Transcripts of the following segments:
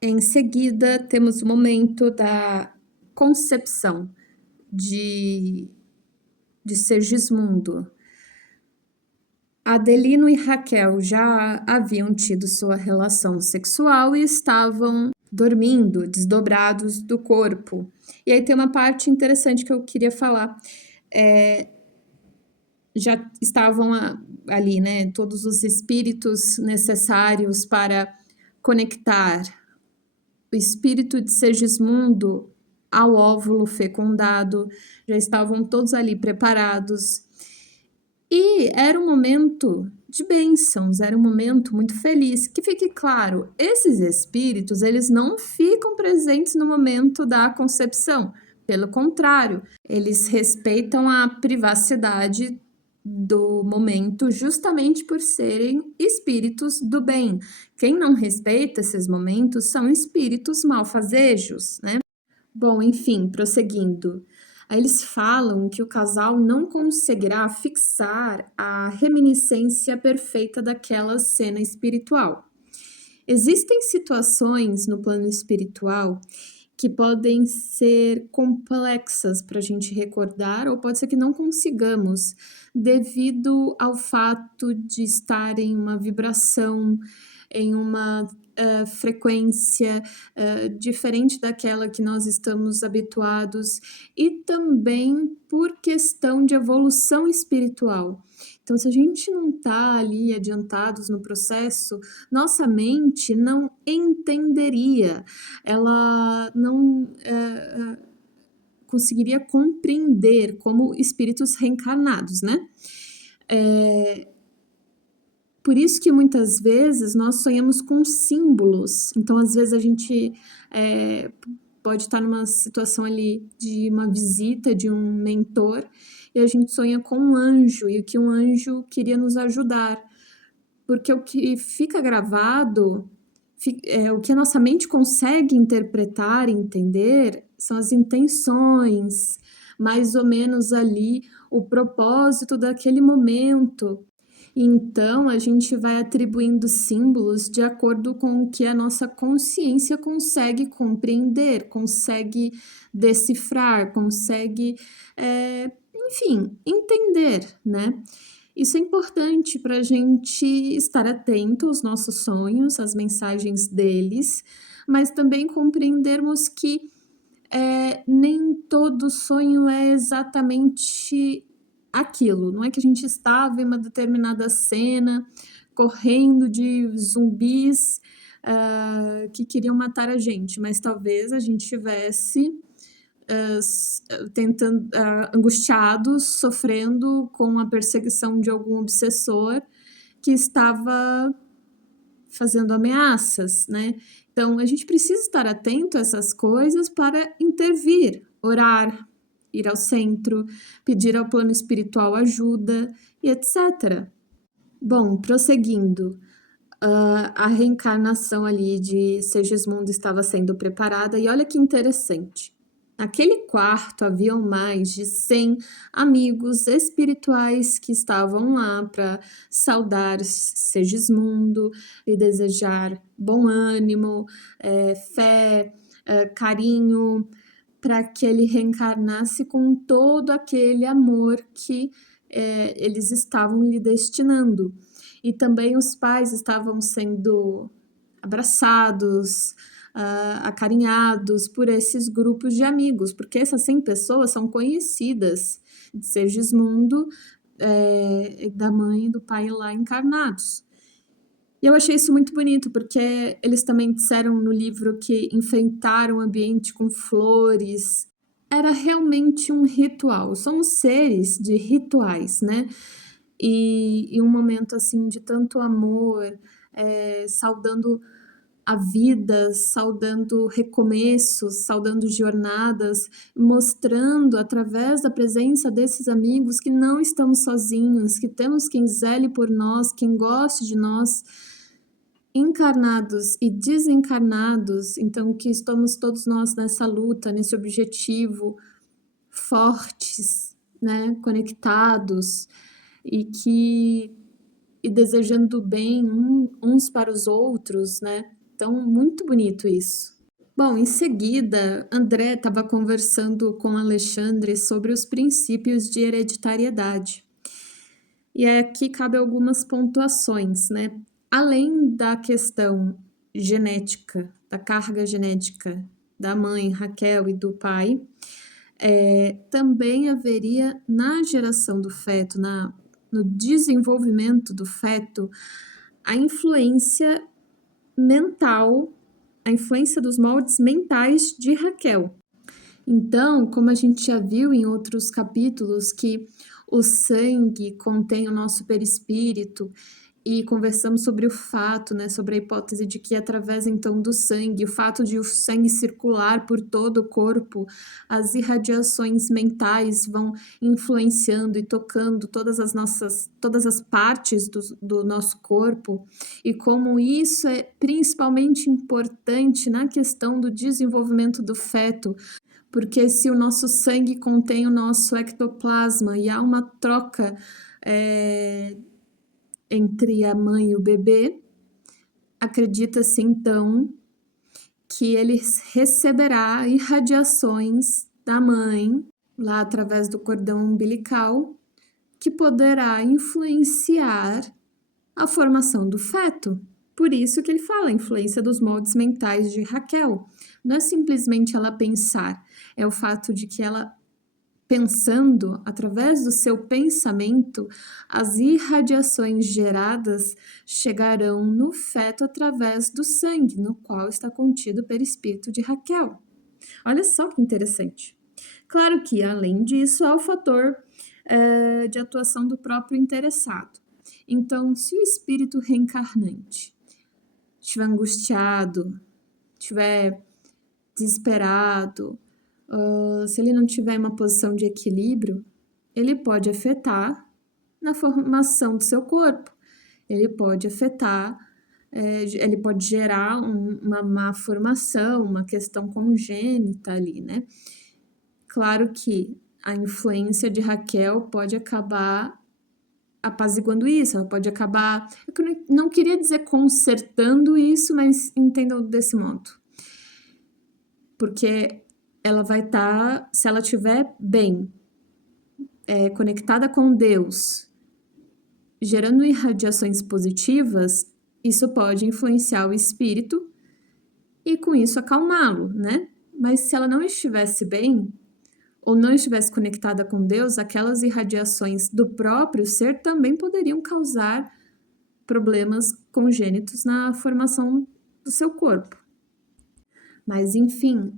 Em seguida, temos o momento da concepção de, de Sergismundo. Adelino e Raquel já haviam tido sua relação sexual e estavam dormindo, desdobrados do corpo. E aí tem uma parte interessante que eu queria falar. Já estavam ali, né, todos os espíritos necessários para conectar o espírito de Sergismundo ao óvulo fecundado, já estavam todos ali preparados. E era um momento de bênçãos, era um momento muito feliz. Que fique claro, esses espíritos, eles não ficam presentes no momento da concepção. Pelo contrário, eles respeitam a privacidade do momento justamente por serem espíritos do bem. Quem não respeita esses momentos são espíritos malfazejos, né? Bom, enfim, prosseguindo. Aí eles falam que o casal não conseguirá fixar a reminiscência perfeita daquela cena espiritual. Existem situações no plano espiritual que podem ser complexas para a gente recordar, ou pode ser que não consigamos, devido ao fato de estar em uma vibração, em uma frequência diferente daquela que nós estamos habituados, e também por questão de evolução espiritual. Então, se a gente não está ali adiantados no processo, nossa mente não entenderia, ela não conseguiria compreender como espíritos reencarnados, né? Por isso que muitas vezes nós sonhamos com símbolos. Então, às vezes a gente pode estar numa situação ali de uma visita de um mentor e a gente sonha com um anjo e que um anjo queria nos ajudar. Porque o que fica gravado, o que a nossa mente consegue interpretar e entender são as intenções, mais ou menos ali o propósito daquele momento. Então, a gente vai atribuindo símbolos de acordo com o que a nossa consciência consegue compreender, consegue decifrar, consegue, enfim, entender, né? Isso é importante para a gente estar atento aos nossos sonhos, às mensagens deles, mas também compreendermos que nem todo sonho é exatamente aquilo. Não é que a gente estava em uma determinada cena, correndo de zumbis que queriam matar a gente, mas talvez a gente estivesse tentando, angustiados, sofrendo com a perseguição de algum obsessor que estava fazendo ameaças, né? Então, a gente precisa estar atento a essas coisas para intervir, orar, ir ao centro, pedir ao plano espiritual ajuda e etc. Bom, prosseguindo, a reencarnação ali de Segismundo estava sendo preparada e olha que interessante. Naquele quarto haviam mais de 100 amigos espirituais que estavam lá para saudar Segismundo e desejar bom ânimo, fé, carinho, para que ele reencarnasse com todo aquele amor que eles estavam lhe destinando. E também os pais estavam sendo abraçados, acarinhados por esses grupos de amigos, porque essas 100 pessoas são conhecidas de Sergismundo, da mãe e do pai lá encarnados. E eu achei isso muito bonito, porque eles também disseram no livro que enfeitaram o ambiente com flores. Era realmente um ritual. Somos seres de rituais, né? E um momento assim de tanto amor, saudando a vida, saudando recomeços, saudando jornadas, mostrando através da presença desses amigos que não estamos sozinhos, que temos quem zele por nós, quem goste de nós, encarnados e desencarnados, então que estamos todos nós nessa luta, nesse objetivo, fortes, né, conectados e desejando bem uns para os outros, né? Então, muito bonito isso. Bom, em seguida, André estava conversando com Alexandre sobre os princípios de hereditariedade. E aqui cabe algumas pontuações, né? Além da questão genética, da carga genética da mãe Raquel e do pai, também haveria na geração do feto, no desenvolvimento do feto, a influência mental, a influência dos moldes mentais de Raquel. Então, como a gente já viu em outros capítulos, que o sangue contém o nosso perispírito, e conversamos sobre o fato, né, sobre a hipótese de que através então do sangue, o fato de o sangue circular por todo o corpo, as irradiações mentais vão influenciando e tocando todas as partes do nosso corpo, e como isso é principalmente importante na questão do desenvolvimento do feto, porque se o nosso sangue contém o nosso ectoplasma e há uma troca entre a mãe e o bebê, acredita-se então que ele receberá irradiações da mãe, lá através do cordão umbilical, que poderá influenciar a formação do feto. Por isso que ele fala a influência dos moldes mentais de Raquel. Não é simplesmente ela pensar, é o fato de que ela, pensando, através do seu pensamento, as irradiações geradas chegarão no feto através do sangue, no qual está contido o perispírito de Raquel. Olha só que interessante. Claro que, além disso, há o fator de atuação do próprio interessado. Então, se o espírito reencarnante estiver angustiado, estiver desesperado, se ele não tiver uma posição de equilíbrio, ele pode afetar na formação do seu corpo. Ele pode afetar, ele pode gerar uma má formação, uma questão congênita ali, né? Claro que a influência de Raquel pode acabar apaziguando isso, ela pode acabar... Eu não queria dizer consertando isso, mas entendam desse modo. Porque ela vai estar, se ela estiver bem, conectada com Deus, gerando irradiações positivas, isso pode influenciar o espírito e com isso acalmá-lo, né? Mas se ela não estivesse bem, ou não estivesse conectada com Deus, aquelas irradiações do próprio ser também poderiam causar problemas congênitos na formação do seu corpo. Mas, enfim,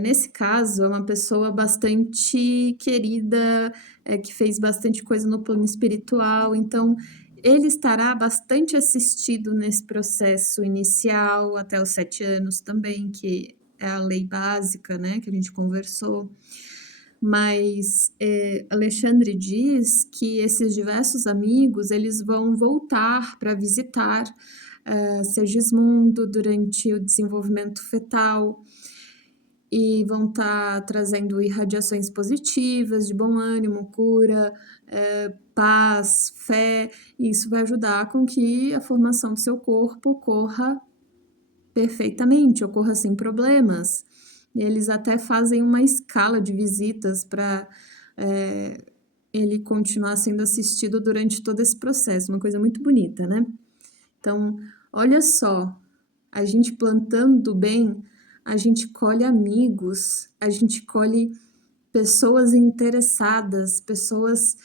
nesse caso, é uma pessoa bastante querida, que fez bastante coisa no plano espiritual, então ele estará bastante assistido nesse processo inicial, até os 7 anos também, que é a lei básica, né, que a gente conversou. Mas Alexandre diz que esses diversos amigos, eles vão voltar para visitar Sergismundo durante o desenvolvimento fetal, e vão estar trazendo irradiações positivas, de bom ânimo, cura, paz, fé, e isso vai ajudar com que a formação do seu corpo ocorra perfeitamente, ocorra sem problemas. E eles até fazem uma escala de visitas para ele continuar sendo assistido durante todo esse processo, uma coisa muito bonita, né? Então, olha só, a gente plantando bem, a gente colhe amigos, a gente colhe pessoas interessadas, pessoas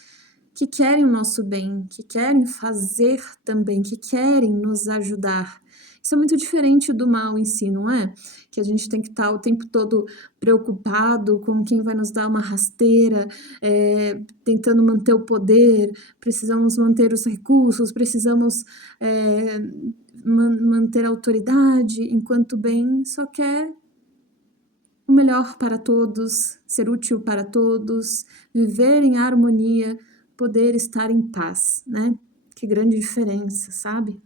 que querem o nosso bem, que querem fazer também, que querem nos ajudar. Isso é muito diferente do mal em si, não é? Que a gente tem que estar o tempo todo preocupado com quem vai nos dar uma rasteira, tentando manter o poder, precisamos manter os recursos, precisamos manter a autoridade, enquanto o bem só quer o melhor para todos, ser útil para todos, viver em harmonia, poder estar em paz, né? Que grande diferença, sabe?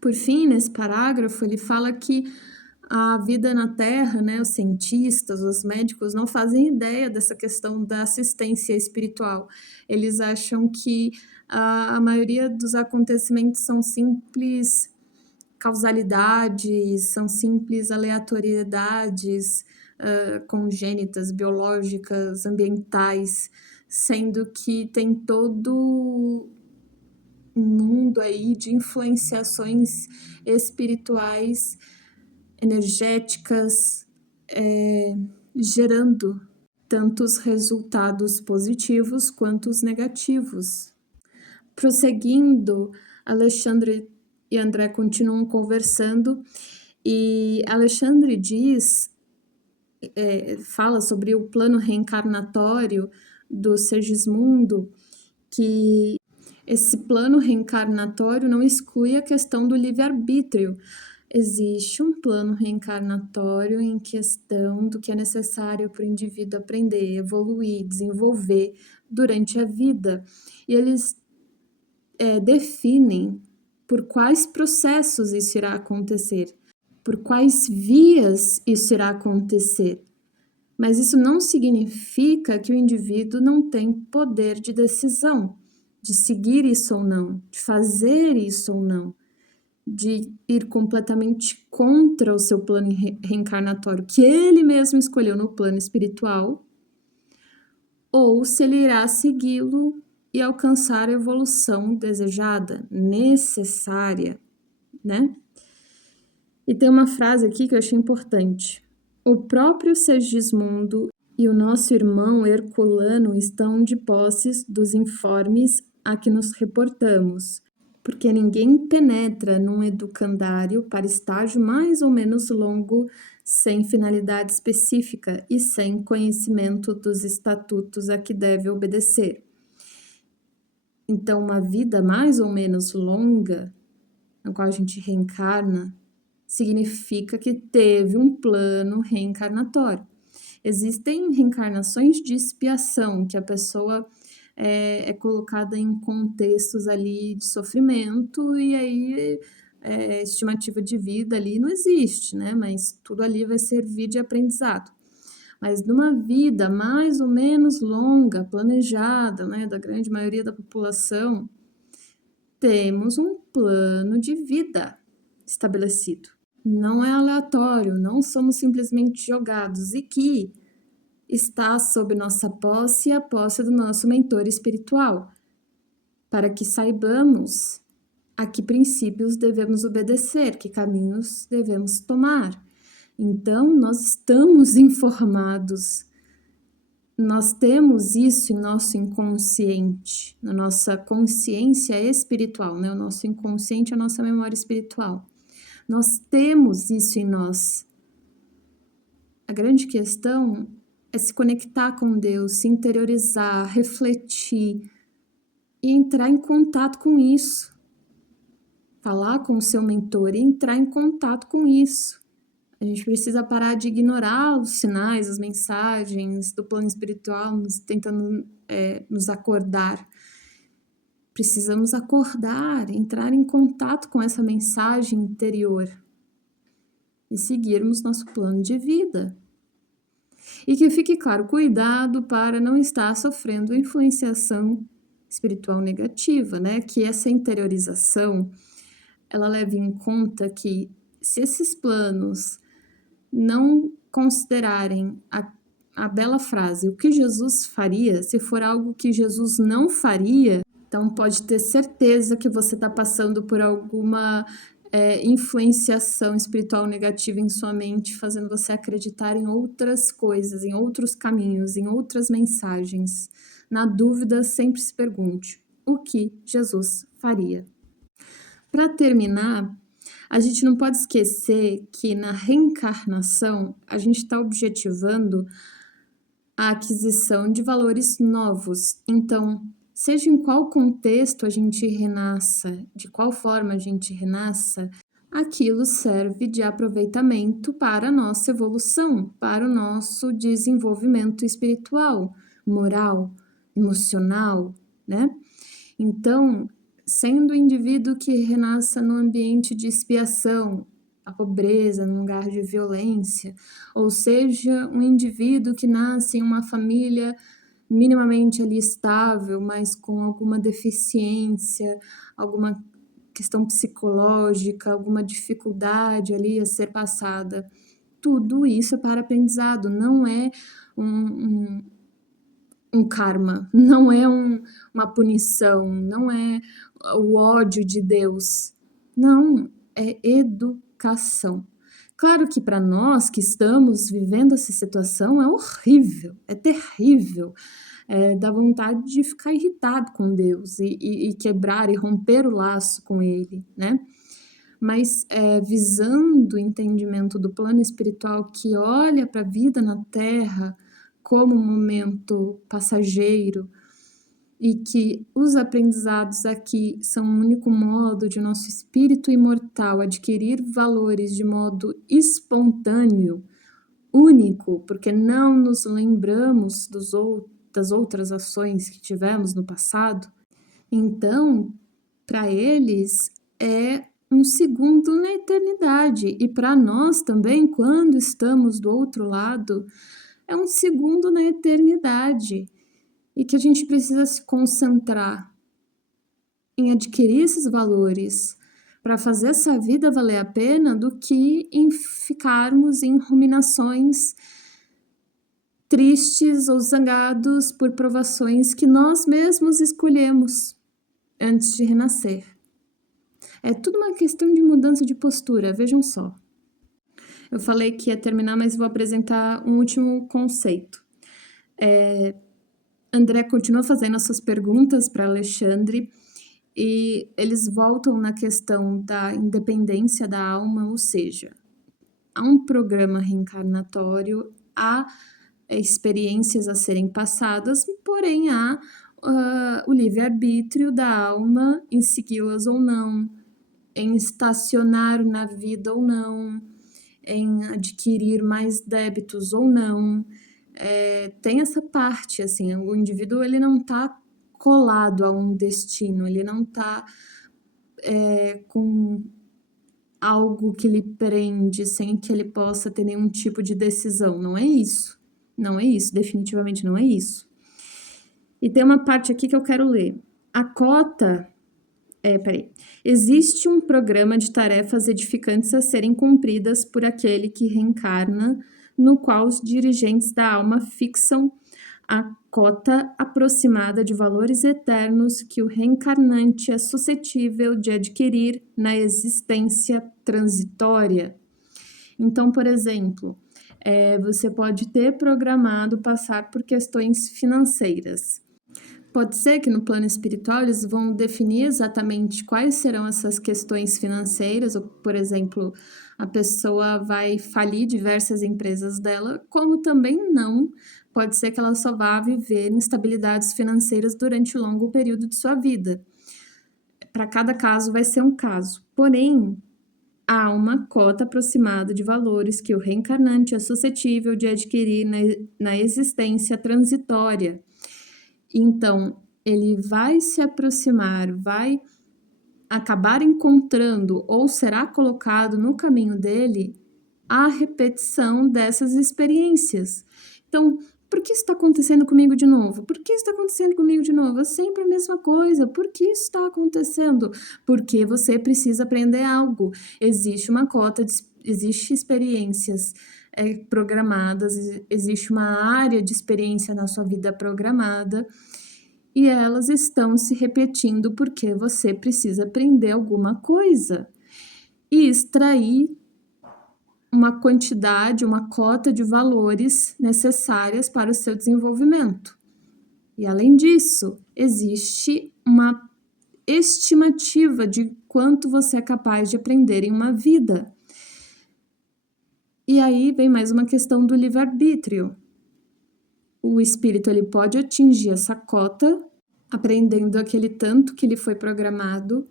Por fim, nesse parágrafo, ele fala que a vida na Terra, né, os cientistas, os médicos não fazem ideia dessa questão da assistência espiritual. Eles acham que a maioria dos acontecimentos são simples causalidades, são simples aleatoriedades congênitas, biológicas, ambientais, sendo que tem todo um mundo aí de influenciações espirituais, energéticas, gerando tantos resultados positivos quanto os negativos. Prosseguindo, Alexandre e André continuam conversando e Alexandre fala sobre o plano reencarnatório do Segismundo, que esse plano reencarnatório não exclui a questão do livre-arbítrio. Existe um plano reencarnatório em questão do que é necessário para o indivíduo aprender, evoluir, desenvolver durante a vida. E eles definem por quais processos isso irá acontecer, por quais vias isso irá acontecer. Mas isso não significa que o indivíduo não tem poder de decisão, de seguir isso ou não, de fazer isso ou não, de ir completamente contra o seu plano reencarnatório, que ele mesmo escolheu no plano espiritual, ou se ele irá segui-lo e alcançar a evolução desejada, necessária, né? E tem uma frase aqui que eu achei importante. O próprio Segismundo e o nosso irmão Herculano estão de posses dos informes a que nos reportamos, porque ninguém penetra num educandário para estágio mais ou menos longo sem finalidade específica e sem conhecimento dos estatutos a que deve obedecer. Então, uma vida mais ou menos longa, na qual a gente reencarna, significa que teve um plano reencarnatório. Existem reencarnações de expiação, que a pessoa é colocada em contextos ali de sofrimento e aí estimativa de vida ali não existe, né? Mas tudo ali vai servir de aprendizado. Mas numa vida mais ou menos longa, planejada, né, da grande maioria da população, temos um plano de vida estabelecido. Não é aleatório, não somos simplesmente jogados e que está sob nossa posse e a posse do nosso mentor espiritual, para que saibamos a que princípios devemos obedecer, que caminhos devemos tomar. Então, nós estamos informados, nós temos isso em nosso inconsciente, na nossa consciência espiritual, né? O nosso inconsciente é a nossa memória espiritual. Nós temos isso em nós. A grande questão é se conectar com Deus, se interiorizar, refletir e entrar em contato com isso. Falar com o seu mentor e entrar em contato com isso. A gente precisa parar de ignorar os sinais, as mensagens do plano espiritual, tentando nos acordar. Precisamos acordar, entrar em contato com essa mensagem interior e seguirmos nosso plano de vida. E que fique claro, cuidado para não estar sofrendo influenciação espiritual negativa, né? Que essa interiorização, ela leva em conta que se esses planos não considerarem a bela frase, o que Jesus faria, se for algo que Jesus não faria, então pode ter certeza que você está passando por alguma influenciação espiritual negativa em sua mente, fazendo você acreditar em outras coisas, em outros caminhos, em outras mensagens. Na dúvida, sempre se pergunte, o que Jesus faria? Para terminar, a gente não pode esquecer que na reencarnação a gente está objetivando a aquisição de valores novos. Então, seja em qual contexto a gente renasça, de qual forma a gente renasça, aquilo serve de aproveitamento para a nossa evolução, para o nosso desenvolvimento espiritual, moral, emocional, né? Então, sendo o indivíduo que renasça no ambiente de expiação, a pobreza, num lugar de violência, ou seja, um indivíduo que nasce em uma família minimamente ali estável, mas com alguma deficiência, alguma questão psicológica, alguma dificuldade ali a ser passada. Tudo isso é para aprendizado, não é um karma, não é uma punição, não é o ódio de Deus. Não, é educação. Claro que para nós que estamos vivendo essa situação é horrível, é terrível. Dá vontade de ficar irritado com Deus e quebrar e romper o laço com Ele, né? Mas visando o entendimento do plano espiritual que olha para a vida na Terra como um momento passageiro e que os aprendizados aqui são o único modo de nosso espírito imortal adquirir valores de modo espontâneo, único, porque não nos lembramos das outras ações que tivemos no passado. Então, para eles é um segundo na eternidade, e para nós também, quando estamos do outro lado, é um segundo na eternidade, e que a gente precisa se concentrar em adquirir esses valores para fazer essa vida valer a pena, do que em ficarmos em ruminações tristes ou zangados por provações que nós mesmos escolhemos antes de renascer. É tudo uma questão de mudança de postura, vejam só. Eu falei que ia terminar, mas vou apresentar um último conceito. André continua fazendo as suas perguntas para Alexandre e eles voltam na questão da independência da alma, ou seja, há um programa reencarnatório, há experiências a serem passadas, porém há o livre-arbítrio da alma em segui-las ou não, em estacionar na vida ou não, em adquirir mais débitos ou não. Tem essa parte, assim, o indivíduo ele não está colado a um destino, ele não está com algo que lhe prende sem que ele possa ter nenhum tipo de decisão. Não é isso. Não é isso, definitivamente não é isso. E tem uma parte aqui que eu quero ler. A cota... Existe um programa de tarefas edificantes a serem cumpridas por aquele que reencarna, no qual os dirigentes da alma fixam a cota aproximada de valores eternos que o reencarnante é suscetível de adquirir na existência transitória. Então, por exemplo, você pode ter programado passar por questões financeiras. Pode ser que no plano espiritual eles vão definir exatamente quais serão essas questões financeiras, ou, por exemplo, a pessoa vai falir diversas empresas dela, como também não. Pode ser que ela só vá viver instabilidades financeiras durante um longo período de sua vida. Para cada caso vai ser um caso. Porém, há uma cota aproximada de valores que o reencarnante é suscetível de adquirir na existência transitória. Então, ele vai se aproximar, vai acabar encontrando ou será colocado no caminho dele a repetição dessas experiências. Então, por que isso está acontecendo comigo de novo? Por que isso está acontecendo comigo de novo? É sempre a mesma coisa. Por que isso está acontecendo? Porque você precisa aprender algo. Existe uma cota, existe experiências programadas, existe uma área de experiência na sua vida programada e elas estão se repetindo porque você precisa aprender alguma coisa e extrair uma quantidade, uma cota de valores necessárias para o seu desenvolvimento. E além disso, existe uma estimativa de quanto você é capaz de aprender em uma vida. E aí vem mais uma questão do livre-arbítrio. O espírito ele pode atingir essa cota aprendendo aquele tanto que ele foi programado,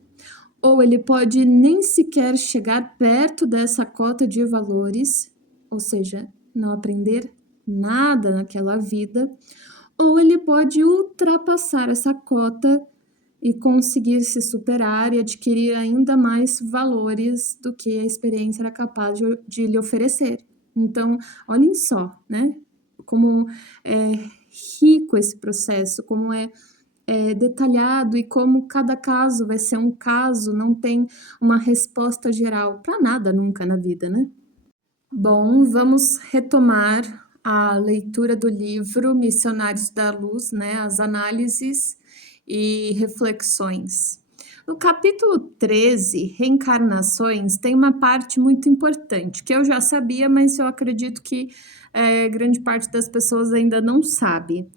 ou ele pode nem sequer chegar perto dessa cota de valores, ou seja, não aprender nada naquela vida, ou ele pode ultrapassar essa cota e conseguir se superar e adquirir ainda mais valores do que a experiência era capaz de lhe oferecer. Então, olhem só, né? Como é rico esse processo, como é detalhado e como cada caso vai ser um caso, não tem uma resposta geral para nada nunca na vida, né? Bom, vamos retomar a leitura do livro Missionários da Luz, né? As análises e reflexões. No capítulo 13, Reencarnações, tem uma parte muito importante que eu já sabia, mas eu acredito que grande parte das pessoas ainda não sabe.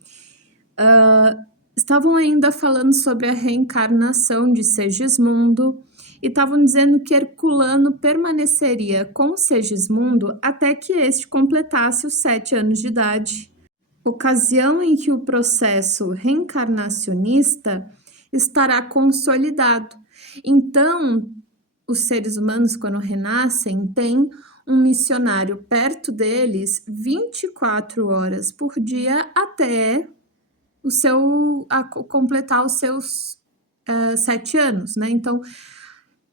Estavam ainda falando sobre a reencarnação de Segismundo e estavam dizendo que Herculano permaneceria com Segismundo até que este completasse os 7 anos de idade, ocasião em que o processo reencarnacionista estará consolidado. Então, os seres humanos, quando renascem, têm um missionário perto deles 24 horas por dia até completar os seus 7 anos, né? Então,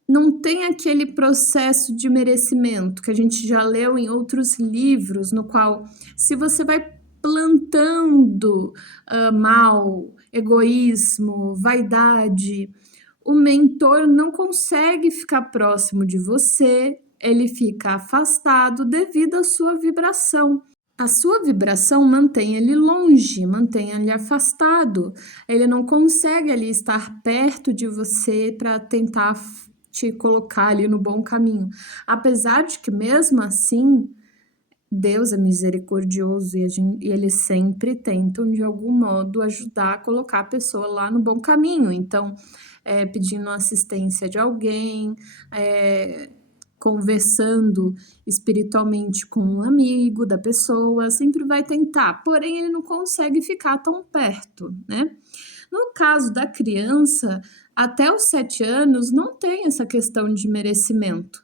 não tem aquele processo de merecimento que a gente já leu em outros livros, no qual, se você vai plantando mal, egoísmo, vaidade, o mentor não consegue ficar próximo de você, ele fica afastado devido à sua vibração. A sua vibração mantém ele longe, mantém ele afastado. Ele não consegue ali estar perto de você para tentar te colocar ali no bom caminho. Apesar de que, mesmo assim, Deus é misericordioso e eles sempre tentam, de algum modo, ajudar a colocar a pessoa lá no bom caminho. Então, pedindo assistência de alguém, conversando espiritualmente com um amigo da pessoa, sempre vai tentar, porém ele não consegue ficar tão perto, né? No caso da criança, até os 7 anos não tem essa questão de merecimento.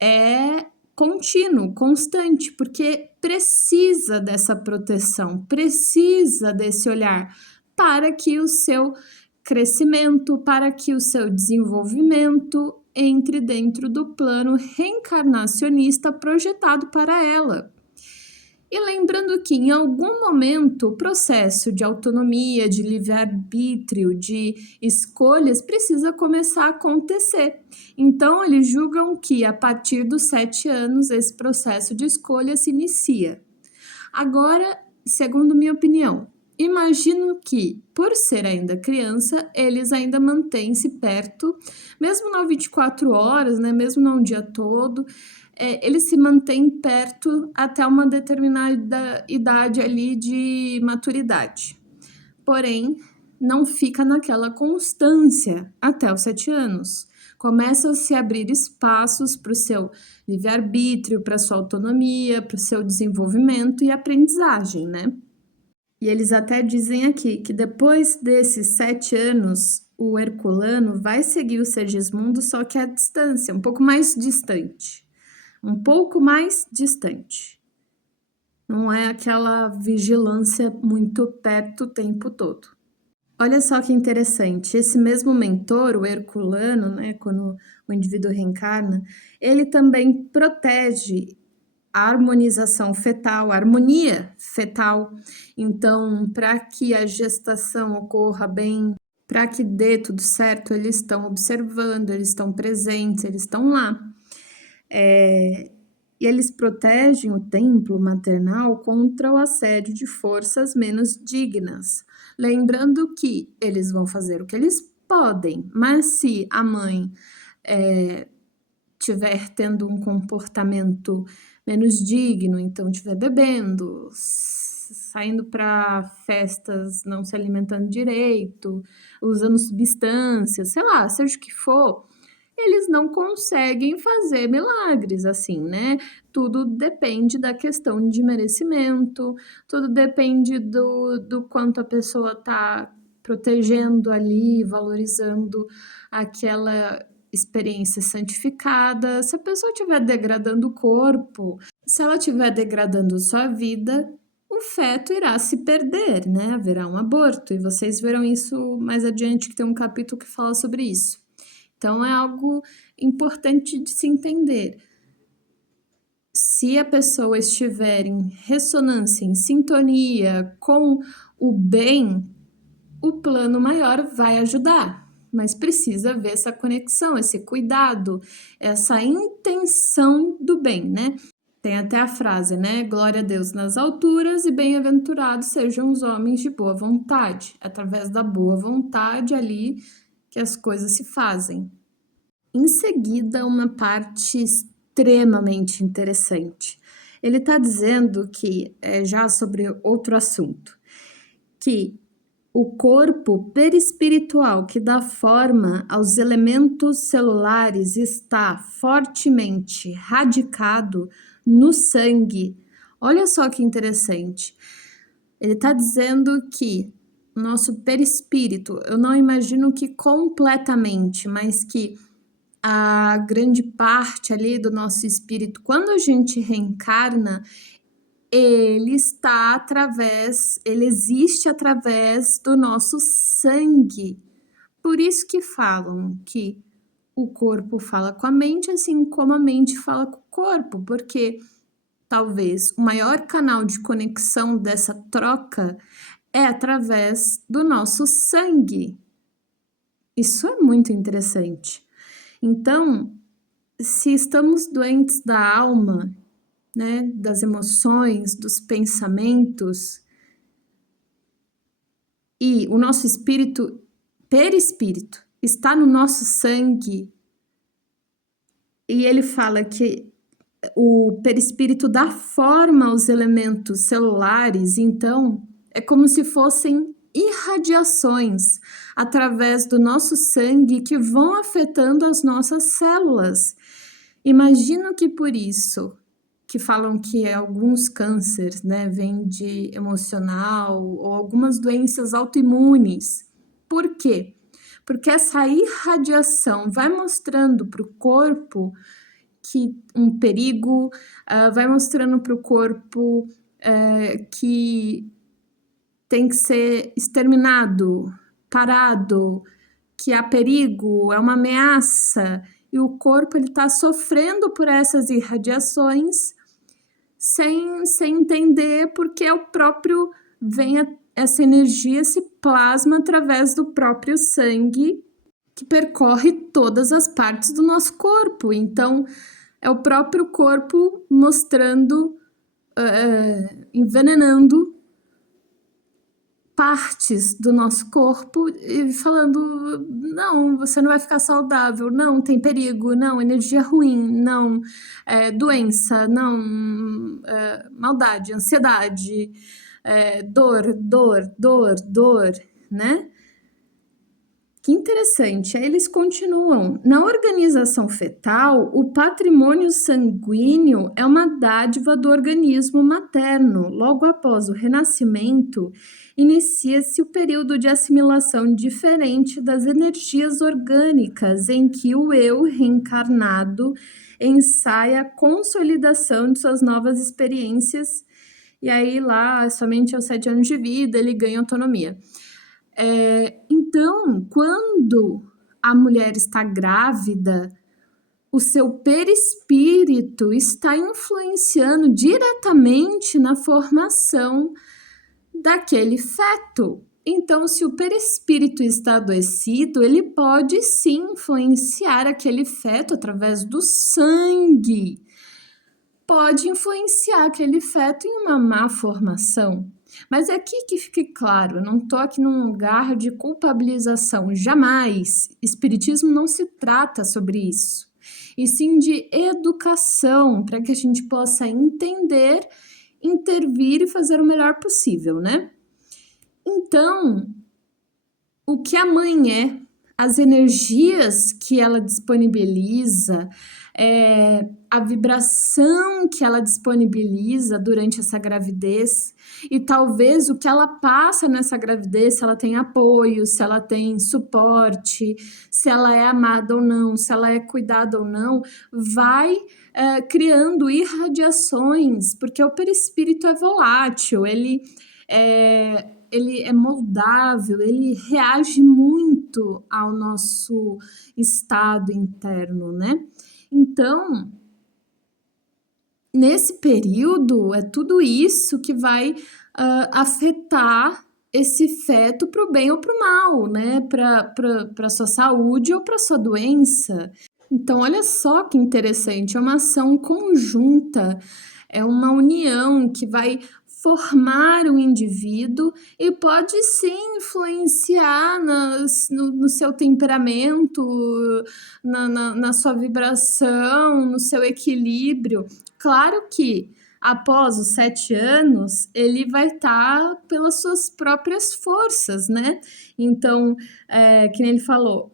É contínuo, constante, porque precisa dessa proteção, precisa desse olhar para que o seu crescimento, para que o seu desenvolvimento entre dentro do plano reencarnacionista projetado para ela. E lembrando que, em algum momento, o processo de autonomia, de livre-arbítrio, de escolhas precisa começar a acontecer. Então, eles julgam que, a partir dos 7 anos, esse processo de escolha se inicia. Agora, segundo minha opinião, imagino que, por ser ainda criança, eles ainda mantêm-se perto, mesmo não 24 horas, né, mesmo não o dia todo, eles se mantêm perto até uma determinada idade ali de maturidade. Porém, não fica naquela constância até os 7 anos. Começa a se abrir espaços para o seu livre-arbítrio, para a sua autonomia, para o seu desenvolvimento e aprendizagem, né? E eles até dizem aqui que depois desses 7 anos, o Herculano vai seguir o Segismundo, só que à distância, um pouco mais distante. Um pouco mais distante. Não é aquela vigilância muito perto o tempo todo. Olha só que interessante, esse mesmo mentor, o Herculano, né, quando o indivíduo reencarna, ele também protege a harmonização fetal, a harmonia fetal. Então, para que a gestação ocorra bem, para que dê tudo certo, eles estão observando, eles estão presentes, eles estão lá. E eles protegem o templo maternal contra o assédio de forças menos dignas. Lembrando que eles vão fazer o que eles podem, mas se a mãe estiver tendo um comportamento menos digno, então estiver bebendo, saindo para festas, não se alimentando direito, usando substâncias, sei lá, seja o que for, eles não conseguem fazer milagres assim, né? Tudo depende da questão de merecimento, tudo depende do quanto a pessoa tá protegendo ali, valorizando aquela experiência santificada. Se a pessoa estiver degradando o corpo, se ela estiver degradando sua vida, o feto irá se perder, né? Haverá um aborto, e vocês verão isso mais adiante, que tem um capítulo que fala sobre isso. Então, é algo importante de se entender. Se a pessoa estiver em ressonância, em sintonia com o bem, o plano maior vai ajudar, mas precisa ver essa conexão, esse cuidado, essa intenção do bem, né? Tem até a frase, né? Glória a Deus nas alturas e bem-aventurados sejam os homens de boa vontade. Através da boa vontade ali que as coisas se fazem. Em seguida, uma parte extremamente interessante. Ele está dizendo que, já sobre outro assunto, que o corpo perispiritual que dá forma aos elementos celulares está fortemente radicado no sangue. Olha só que interessante. Ele está dizendo que nosso perispírito, eu não imagino que completamente, mas que a grande parte ali do nosso espírito, quando a gente reencarna, ele existe através do nosso sangue. Por isso que falam que o corpo fala com a mente, assim como a mente fala com o corpo, porque talvez o maior canal de conexão dessa troca é através do nosso sangue. Isso é muito interessante. Então, se estamos doentes da alma, né, das emoções, dos pensamentos, e o nosso espírito, perispírito, está no nosso sangue, e ele fala que o perispírito dá forma aos elementos celulares, então é como se fossem irradiações através do nosso sangue que vão afetando as nossas células. Imagino que por isso que falam que alguns cânceres, né, vêm de emocional ou algumas doenças autoimunes. Por quê? Porque essa irradiação vai mostrando para o corpo que um perigo, vai mostrando para o corpo que tem que ser exterminado, parado, que há perigo, é uma ameaça, e o corpo está sofrendo por essas irradiações sem entender porque o próprio essa energia se plasma através do próprio sangue que percorre todas as partes do nosso corpo. Então, é o próprio corpo mostrando, envenenando partes do nosso corpo e falando, não, você não vai ficar saudável, não, tem perigo, não, energia ruim, não, doença, não, maldade, ansiedade, dor, né? Que interessante, aí eles continuam. Na organização fetal, o patrimônio sanguíneo é uma dádiva do organismo materno. Logo após o renascimento, inicia-se o período de assimilação diferente das energias orgânicas, em que o eu reencarnado ensaia a consolidação de suas novas experiências, e aí lá, somente aos 7 anos de vida, ele ganha autonomia. Então, quando a mulher está grávida, o seu perispírito está influenciando diretamente na formação daquele feto. Então, se o perispírito está adoecido, ele pode sim influenciar aquele feto através do sangue. Pode influenciar aquele feto em uma má formação. Mas é aqui que fique claro, eu não estou aqui num lugar de culpabilização, jamais. Espiritismo não se trata sobre isso, e sim de educação, para que a gente possa entender, intervir e fazer o melhor possível, né? Então, o que a mãe as energias que ela disponibiliza, a vibração que ela disponibiliza durante essa gravidez e talvez o que ela passa nessa gravidez, se ela tem apoio, se ela tem suporte, se ela é amada ou não, se ela é cuidada ou não, vai criando irradiações, porque o perispírito é volátil, ele é moldável, ele reage muito ao nosso estado interno, né? Então, nesse período, é tudo isso que vai afetar esse feto para o bem ou para o mal, né? Para sua saúde ou para sua doença. Então, olha só que interessante, é uma ação conjunta, é uma união que vai formar um indivíduo e pode sim influenciar no seu temperamento, na sua vibração, no seu equilíbrio. Claro que após os 7 anos, ele vai estar pelas suas próprias forças, né? Então, que nem ele falou,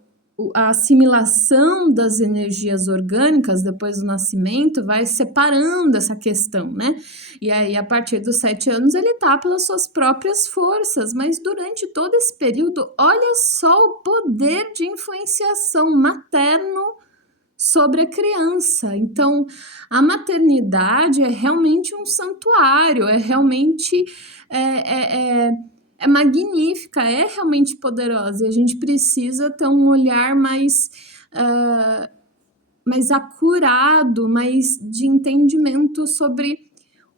a assimilação das energias orgânicas depois do nascimento vai separando essa questão, né? E aí, a partir dos 7 anos, ele tá pelas suas próprias forças, mas durante todo esse período, olha só o poder de influenciação materno sobre a criança. Então, a maternidade é realmente um santuário, é realmente é magnífica, é realmente poderosa. E a gente precisa ter um olhar mais acurado, mais de entendimento sobre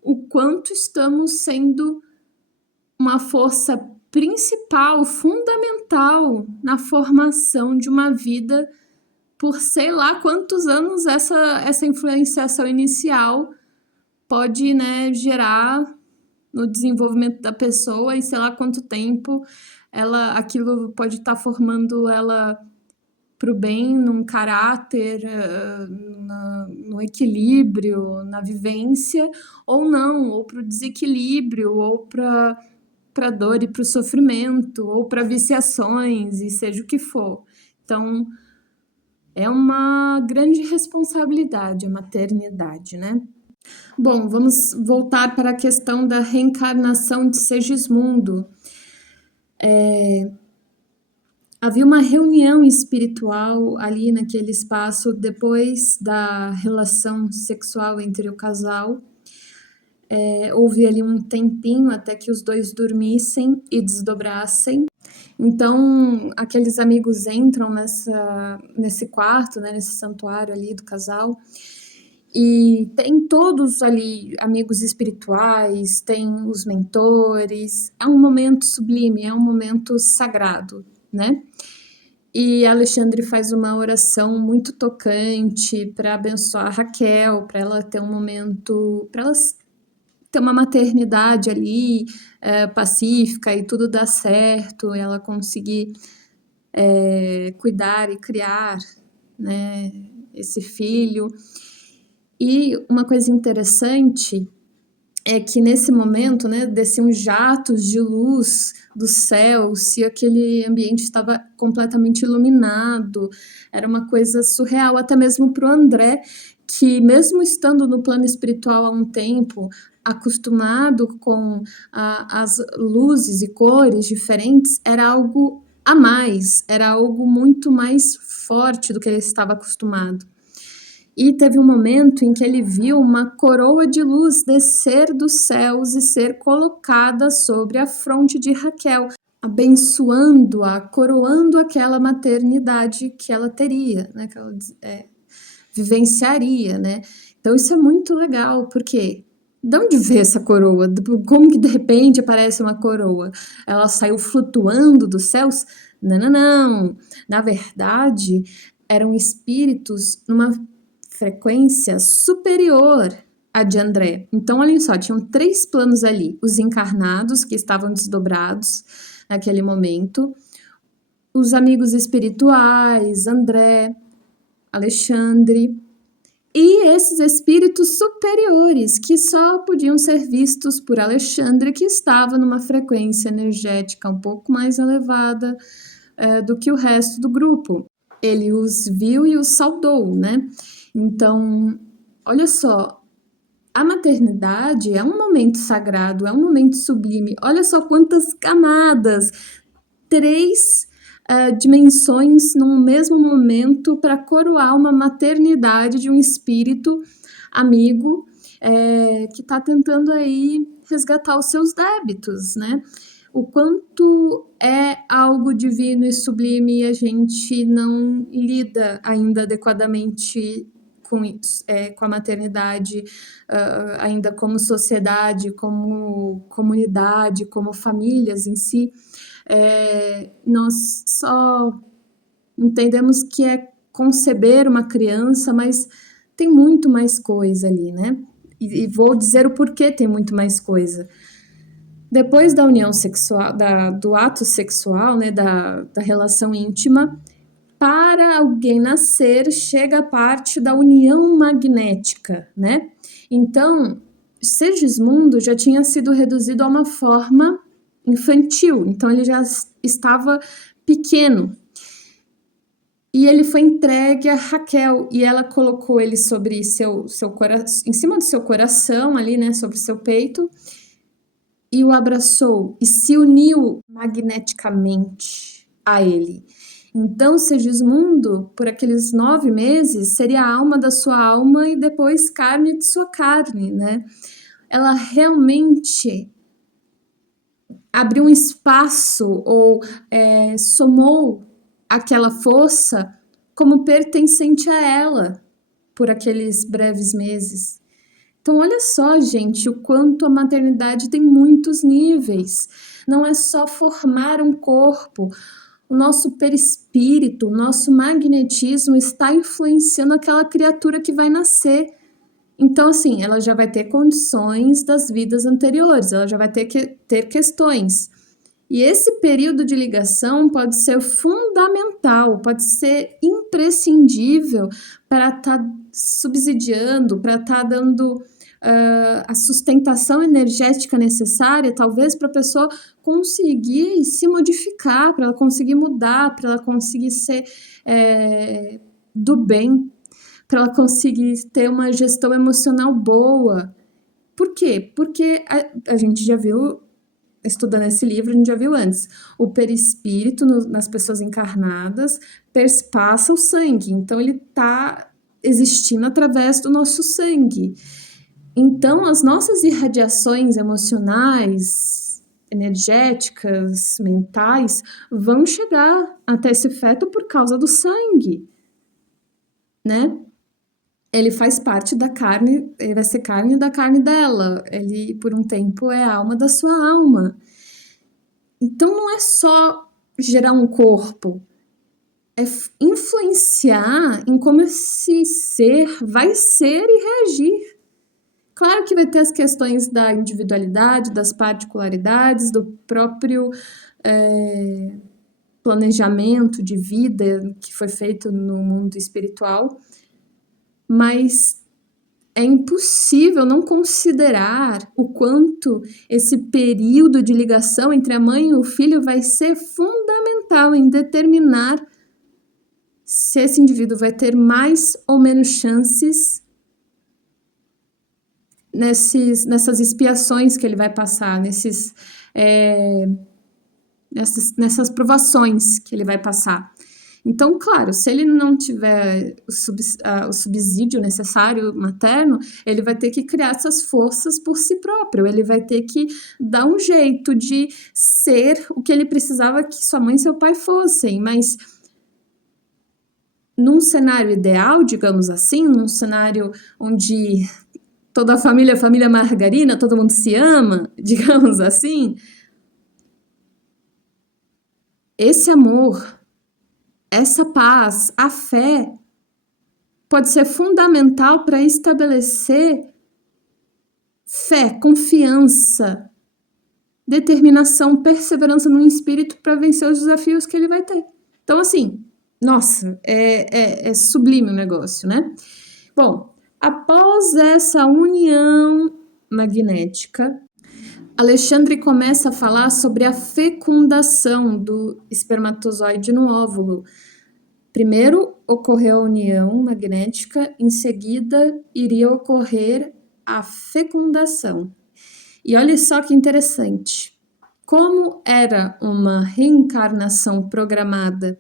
o quanto estamos sendo uma força principal, fundamental na formação de uma vida por sei lá quantos anos essa influenciação inicial pode, né, gerar no desenvolvimento da pessoa e sei lá quanto tempo aquilo pode estar formando ela para o bem, num caráter, no equilíbrio, na vivência, ou não, ou para o desequilíbrio, ou para a dor e para o sofrimento, ou para viciações, e seja o que for. Então, é uma grande responsabilidade a maternidade, né? Bom, vamos voltar para a questão da reencarnação de Segismundo. Havia uma reunião espiritual ali naquele espaço depois da relação sexual entre o casal. Houve ali um tempinho até que os dois dormissem e desdobrassem. Então, aqueles amigos entram nesse quarto, né, nesse santuário ali do casal, e tem todos ali amigos espirituais, tem os mentores. É um momento sublime, é um momento sagrado, né? E Alexandre faz uma oração muito tocante para abençoar a Raquel, para ela ter um momento, para ela ter uma maternidade ali pacífica e tudo dar certo, ela conseguir cuidar e criar, né, esse filho. E uma coisa interessante é que nesse momento, né, desciam jatos de luz do céu, se aquele ambiente estava completamente iluminado, era uma coisa surreal, até mesmo para o André, que mesmo estando no plano espiritual há um tempo, acostumado com as luzes e cores diferentes, era algo a mais, era algo muito mais forte do que ele estava acostumado. E teve um momento em que ele viu uma coroa de luz descer dos céus e ser colocada sobre a fronte de Raquel, abençoando-a, coroando aquela maternidade que ela teria, né, que ela vivenciaria, né? Então isso é muito legal, porque de onde veio essa coroa? Como que de repente aparece uma coroa? Ela saiu flutuando dos céus? Não, não, não. Na verdade, eram espíritos numa frequência superior à de André. Então, olha só, tinham 3 planos ali. Os encarnados, que estavam desdobrados naquele momento, os amigos espirituais, André, Alexandre, e esses espíritos superiores, que só podiam ser vistos por Alexandre, que estava numa frequência energética um pouco mais elevada do que o resto do grupo. Ele os viu e os saudou, né? Então, olha só, a maternidade é um momento sagrado, é um momento sublime. Olha só quantas camadas, 3 dimensões num mesmo momento para coroar uma maternidade de um espírito amigo que está tentando aí resgatar os seus débitos, né? O quanto é algo divino e sublime e a gente não lida ainda adequadamente com a maternidade, ainda como sociedade, como comunidade, como famílias em si, nós só entendemos que é conceber uma criança, mas tem muito mais coisa ali, né? E vou dizer o porquê tem muito mais coisa. Depois da união sexual, do ato sexual, né, da relação íntima, para alguém nascer, chega a parte da união magnética, né? Então, Segismundo já tinha sido reduzido a uma forma infantil, então ele já estava pequeno. E ele foi entregue a Raquel, e ela colocou ele sobre seu coração, em cima do seu coração ali, né, sobre seu peito, e o abraçou e se uniu magneticamente a ele. Então, Segismundo, por aqueles 9 meses, seria a alma da sua alma e depois carne de sua carne, né? Ela realmente abriu um espaço ou somou aquela força como pertencente a ela por aqueles breves meses. Então, olha só, gente, o quanto a maternidade tem muitos níveis. Não é só formar um corpo. O nosso perispírito, o nosso magnetismo está influenciando aquela criatura que vai nascer. Então, assim, ela já vai ter condições das vidas anteriores, ela já vai ter que ter questões. E esse período de ligação pode ser fundamental, pode ser imprescindível para estar subsidiando, para estar dando a sustentação energética necessária, talvez para a pessoa conseguir se modificar, para ela conseguir mudar, para ela conseguir ser do bem, para ela conseguir ter uma gestão emocional boa. Por quê? Porque a gente já viu, estudando esse livro, a gente já viu antes, o perispírito nas pessoas encarnadas perspassa o sangue, então ele está existindo através do nosso sangue. Então, as nossas irradiações emocionais, energéticas, mentais, vão chegar até esse feto por causa do sangue, né? Ele faz parte da carne, ele vai ser carne da carne dela, ele por um tempo é a alma da sua alma. Então não é só gerar um corpo, é influenciar em como esse ser vai ser e reagir. Claro que vai ter as questões da individualidade, das particularidades, do próprio planejamento de vida que foi feito no mundo espiritual, mas é impossível não considerar o quanto esse período de ligação entre a mãe e o filho vai ser fundamental em determinar se esse indivíduo vai ter mais ou menos chances nessas expiações que ele vai passar, nessas provações que ele vai passar. Então, claro, se ele não tiver o subsídio necessário materno, ele vai ter que criar essas forças por si próprio, ele vai ter que dar um jeito de ser o que ele precisava que sua mãe e seu pai fossem, mas num cenário ideal, digamos assim, num cenário onde toda a família margarina, todo mundo se ama, digamos assim, esse amor, essa paz, a fé, pode ser fundamental para estabelecer fé, confiança, determinação, perseverança no espírito para vencer os desafios que ele vai ter. Então, assim, nossa, é sublime o negócio, né? Bom, após essa união magnética, Alexandre começa a falar sobre a fecundação do espermatozoide no óvulo. Primeiro ocorreu a união magnética, em seguida iria ocorrer a fecundação. E olha só que interessante. Como era uma reencarnação programada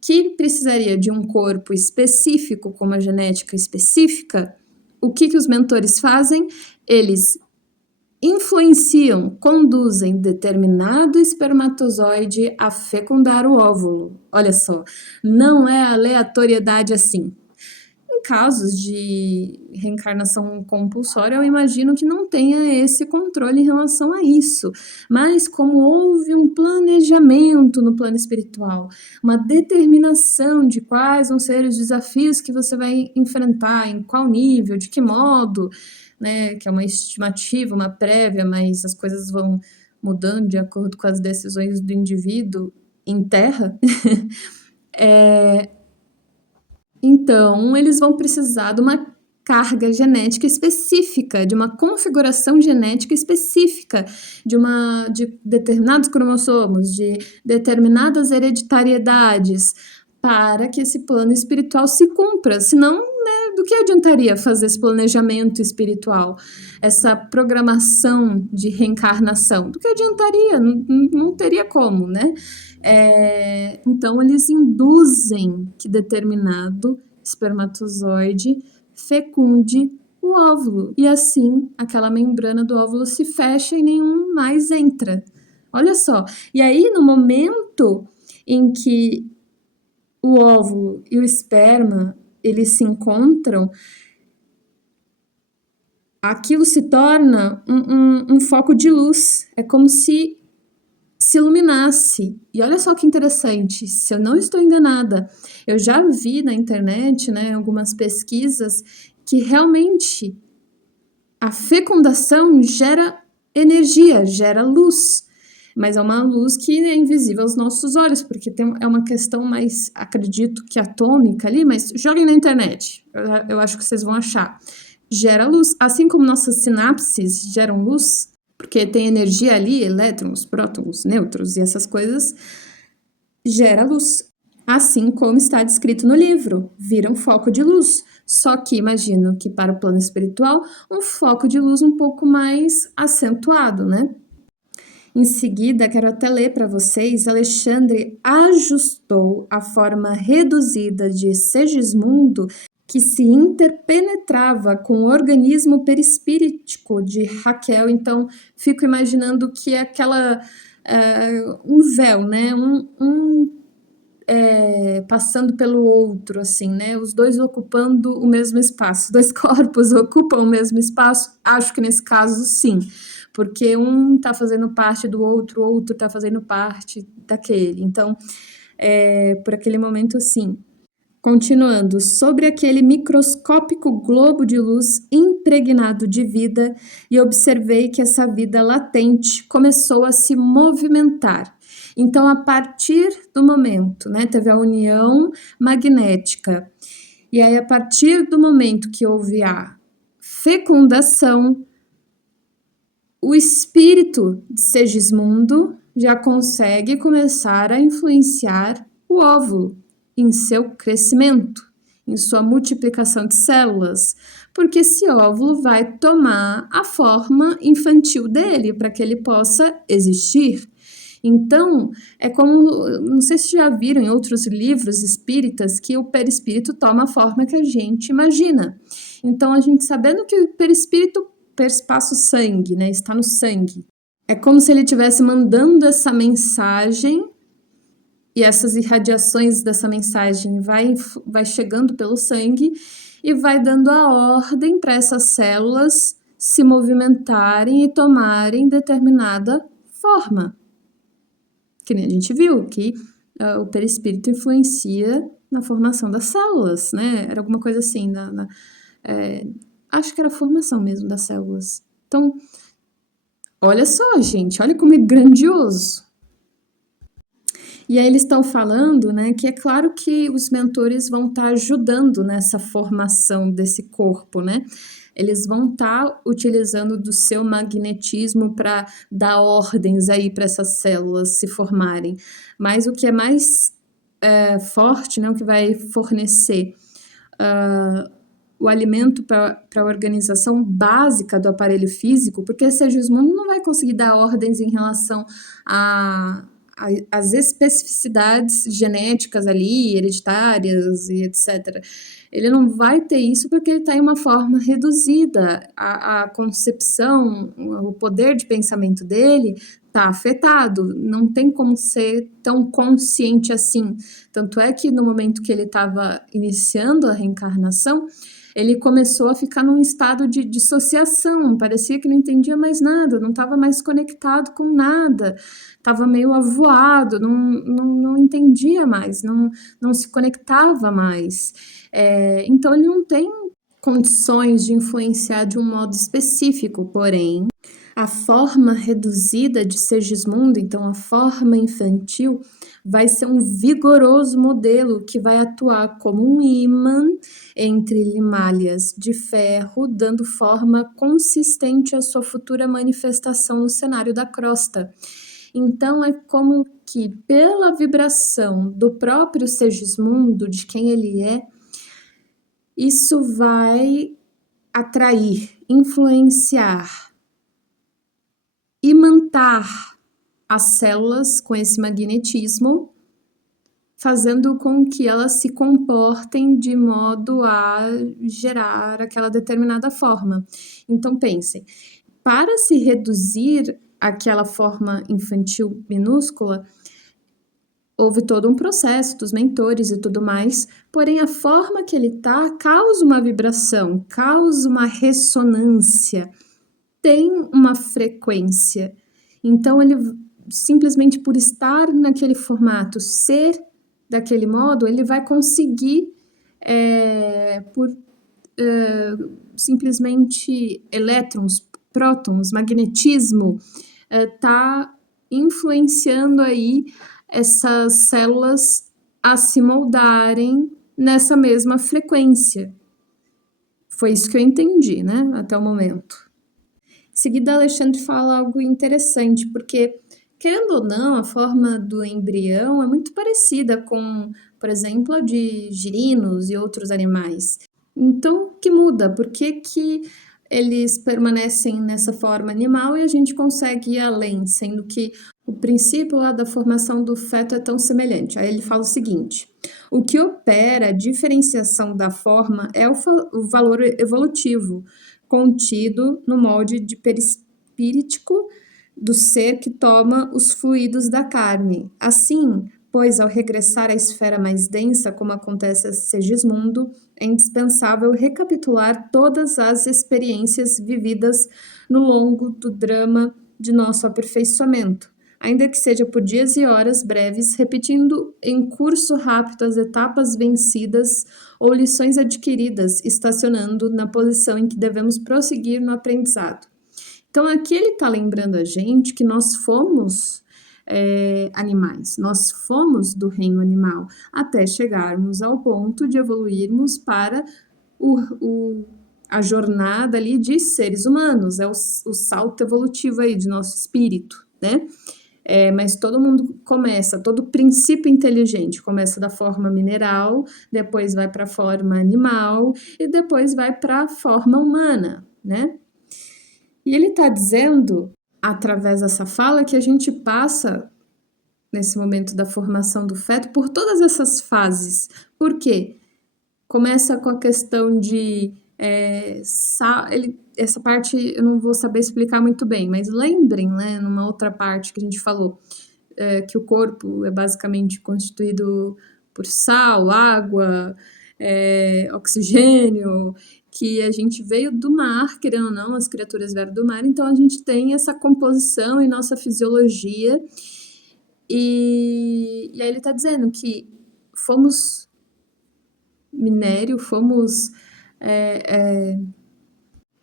que precisaria de um corpo específico, com uma genética específica, o que os mentores fazem? Eles influenciam, conduzem determinado espermatozoide a fecundar o óvulo. Olha só, não é aleatoriedade assim. em casos de reencarnação compulsória, eu imagino que não tenha esse controle em relação a isso. Mas como houve um planejamento no plano espiritual, uma determinação de quais vão ser os desafios que você vai enfrentar, em qual nível, de que modo, né, que é uma estimativa, uma prévia, mas as coisas vão mudando de acordo com as decisões do indivíduo em terra, então eles vão precisar de uma carga genética específica, de uma configuração genética específica, de determinados cromossomos, de determinadas hereditariedades, para que esse plano espiritual se cumpra. Senão, né, do que adiantaria fazer esse planejamento espiritual, essa programação de reencarnação? Do que adiantaria? Não teria como, né? Então, eles induzem que determinado espermatozoide fecunde o óvulo. E assim, aquela membrana do óvulo se fecha e nenhum mais entra. Olha só. E aí, no momento em que o óvulo e o esperma, eles se encontram, aquilo se torna um foco de luz. É como se iluminasse. E olha só que interessante, se eu não estou enganada, eu já vi na internet, né, algumas pesquisas que realmente a fecundação gera energia, gera luz, mas é uma luz que é invisível aos nossos olhos, porque é uma questão mais, acredito que atômica ali, mas joguem na internet, eu acho que vocês vão achar. Gera luz, assim como nossas sinapses geram luz, porque tem energia ali, elétrons, prótons, nêutrons e essas coisas, gera luz. Assim como está descrito no livro, vira um foco de luz. Só que imagino que para o plano espiritual, um foco de luz um pouco mais acentuado, né? Em seguida, quero até ler para vocês, Alexandre ajustou a forma reduzida de Segismundo que se interpenetrava com o organismo perispíritico de Raquel. Então, fico imaginando que é aquela um véu, né? Passando pelo outro, assim, né? Os dois ocupando o mesmo espaço, dois corpos ocupam o mesmo espaço. Acho que nesse caso, sim, porque um está fazendo parte do outro, o outro está fazendo parte daquele. Então, por aquele momento, sim. Continuando, sobre aquele microscópico globo de luz impregnado de vida, e observei que essa vida latente começou a se movimentar. Então, a partir do momento, né, teve a união magnética, e aí a partir do momento que houve a fecundação, o espírito de Segismundo já consegue começar a influenciar o óvulo em seu crescimento, em sua multiplicação de células, porque esse óvulo vai tomar a forma infantil dele para que ele possa existir. Então, é como, não sei se já viram em outros livros espíritas, que o perispírito toma a forma que a gente imagina. Então, a gente sabendo que o perispírito perspassa o sangue, né, está no sangue, é como se ele estivesse mandando essa mensagem, e essas irradiações dessa mensagem vai chegando pelo sangue e vai dando a ordem para essas células se movimentarem e tomarem determinada forma. Que nem a gente viu que o perispírito influencia na formação das células, né? Era alguma coisa assim, acho que era a formação mesmo das células. Então, olha só, gente, olha como é grandioso. E aí eles estão falando, né, que é claro que os mentores vão estar ajudando nessa formação desse corpo, né? Eles vão estar utilizando do seu magnetismo para dar ordens aí para essas células se formarem. Mas o que é mais forte, né, o que vai fornecer o alimento para a organização básica do aparelho físico, porque Segismundo não vai conseguir dar ordens em relação as especificidades genéticas ali, hereditárias e etc. Ele não vai ter isso porque ele está em uma forma reduzida. A concepção, o poder de pensamento dele tá afetado, não tem como ser tão consciente assim. Tanto é que no momento que ele estava iniciando a reencarnação, ele começou a ficar num estado de dissociação, parecia que não entendia mais nada, não estava mais conectado com nada, estava meio avoado, não entendia mais, não se conectava mais. Então ele não tem condições de influenciar de um modo específico, porém, a forma reduzida de Segismundo, então a forma infantil, vai ser um vigoroso modelo que vai atuar como um ímã entre limalhas de ferro, dando forma consistente à sua futura manifestação no cenário da crosta. Então é como que, pela vibração do próprio Segismundo, de quem ele é, isso vai atrair, influenciar, imantar as células com esse magnetismo, fazendo com que elas se comportem de modo a gerar aquela determinada forma. Então pensem, para se reduzir aquela forma infantil minúscula, houve todo um processo dos mentores e tudo mais, porém a forma que ele está causa uma vibração, causa uma ressonância, tem uma frequência. Então ele simplesmente por estar naquele formato, ser daquele modo, ele vai conseguir simplesmente elétrons, prótons, magnetismo, tá influenciando aí essas células a se moldarem nessa mesma frequência. Foi isso que eu entendi, né, até o momento. Em seguida, Alexandre fala algo interessante, porque, querendo ou não, a forma do embrião é muito parecida com, por exemplo, a de girinos e outros animais. Então, o que muda? Por que eles permanecem nessa forma animal e a gente consegue ir além, sendo que o princípio lá da formação do feto é tão semelhante? Aí ele fala o seguinte: o que opera a diferenciação da forma é o valor evolutivo contido no molde de perispíritico do ser que toma os fluidos da carne. Assim, pois, ao regressar à esfera mais densa, como acontece a Segismundo, é indispensável recapitular todas as experiências vividas no longo do drama de nosso aperfeiçoamento, ainda que seja por dias e horas breves, repetindo em curso rápido as etapas vencidas ou lições adquiridas, estacionando na posição em que devemos prosseguir no aprendizado. Então, aqui ele está lembrando a gente que nós fomos animais, nós fomos do reino animal, até chegarmos ao ponto de evoluirmos para a jornada ali de seres humanos, é o salto evolutivo aí de nosso espírito, né? Mas todo mundo começa, todo princípio inteligente começa da forma mineral, depois vai para a forma animal e depois vai para a forma humana, né? E ele está dizendo, através dessa fala, que a gente passa, nesse momento da formação do feto, por todas essas fases. Por quê? Começa com a questão de... essa parte eu não vou saber explicar muito bem, mas lembrem, né, numa outra parte que a gente falou, que o corpo é basicamente constituído por sal, água, oxigênio, que a gente veio do mar, querendo ou não, as criaturas vieram do mar, então a gente tem essa composição em nossa fisiologia, e aí ele está dizendo que fomos minério, fomos...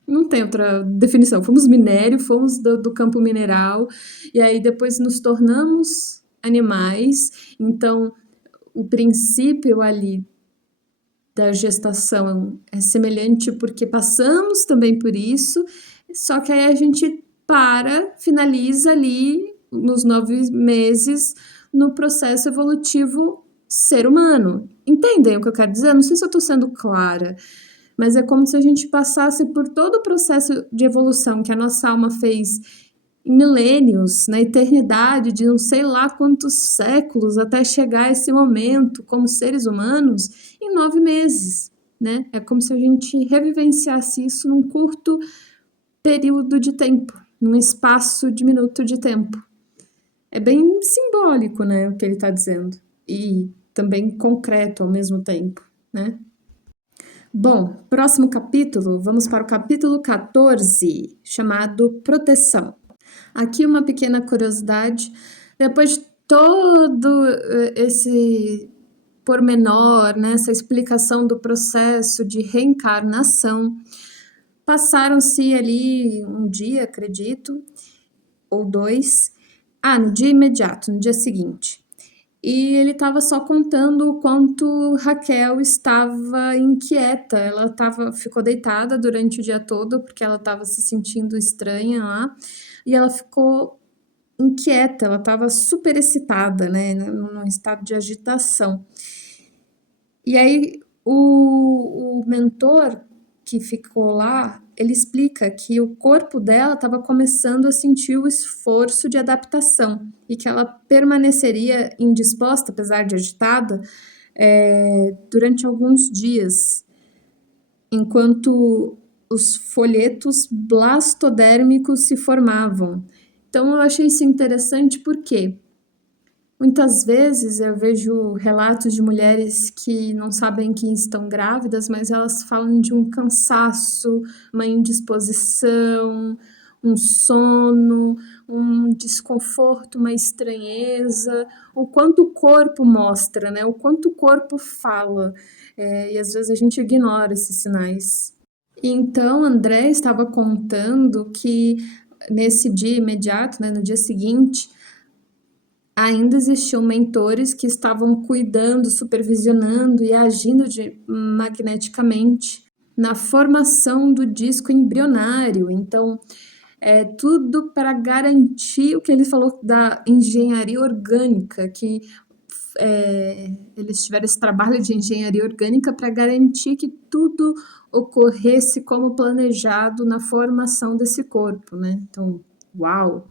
não tem outra definição, fomos minério, fomos do campo mineral, e aí depois nos tornamos animais, então o princípio ali da gestação é semelhante porque passamos também por isso, só que aí a gente finaliza ali nos 9 meses no processo evolutivo ser humano. Entendem o que eu quero dizer? Não sei se eu estou sendo clara, mas é como se a gente passasse por todo o processo de evolução que a nossa alma fez em milênios, na eternidade de não sei lá quantos séculos, até chegar a esse momento como seres humanos em 9 meses, né? É como se a gente revivenciasse isso num curto período de tempo, num espaço diminuto de tempo. É bem simbólico, né, o que ele está dizendo, e também concreto ao mesmo tempo, né? Bom, próximo capítulo, vamos para o capítulo 14, chamado Proteção. Aqui uma pequena curiosidade, depois de todo esse pormenor, né, essa explicação do processo de reencarnação, passaram-se ali um dia, acredito, ou dois, no dia imediato, no dia seguinte. E ele estava só contando o quanto Raquel estava inquieta. Ficou deitada durante o dia todo porque ela estava se sentindo estranha lá. E ela ficou inquieta, ela estava super excitada, né? Num estado de agitação. E aí o mentor que ficou lá, ele explica que o corpo dela estava começando a sentir o esforço de adaptação e que ela permaneceria indisposta, apesar de agitada, durante alguns dias, enquanto os folhetos blastodérmicos se formavam. Então eu achei isso interessante porque muitas vezes eu vejo relatos de mulheres que não sabem que estão grávidas, mas elas falam de um cansaço, uma indisposição, um sono, um desconforto, uma estranheza, o quanto o corpo mostra, né? O quanto o corpo fala, e às vezes a gente ignora esses sinais. Então, André estava contando que nesse dia imediato, né, no dia seguinte, ainda existiam mentores que estavam cuidando, supervisionando e agindo magneticamente na formação do disco embrionário. Então, tudo para garantir o que ele falou da engenharia orgânica, que eles tiveram esse trabalho de engenharia orgânica para garantir que tudo ocorresse como planejado na formação desse corpo, né? Então, uau!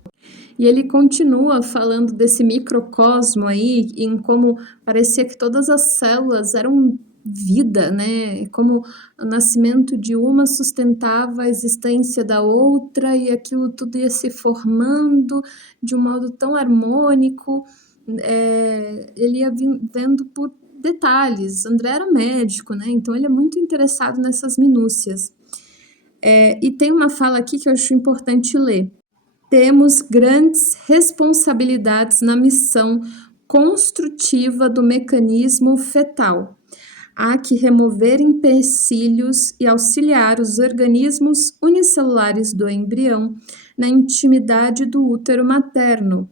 E ele continua falando desse microcosmo aí, em como parecia que todas as células eram vida, né? Como o nascimento de uma sustentava a existência da outra e aquilo tudo ia se formando de um modo tão harmônico. Ele ia vendo por detalhes. André era médico, né? Então ele é muito interessado nessas minúcias. E tem uma fala aqui que eu acho importante ler. Temos grandes responsabilidades na missão construtiva do mecanismo fetal. Há que remover empecilhos e auxiliar os organismos unicelulares do embrião na intimidade do útero materno,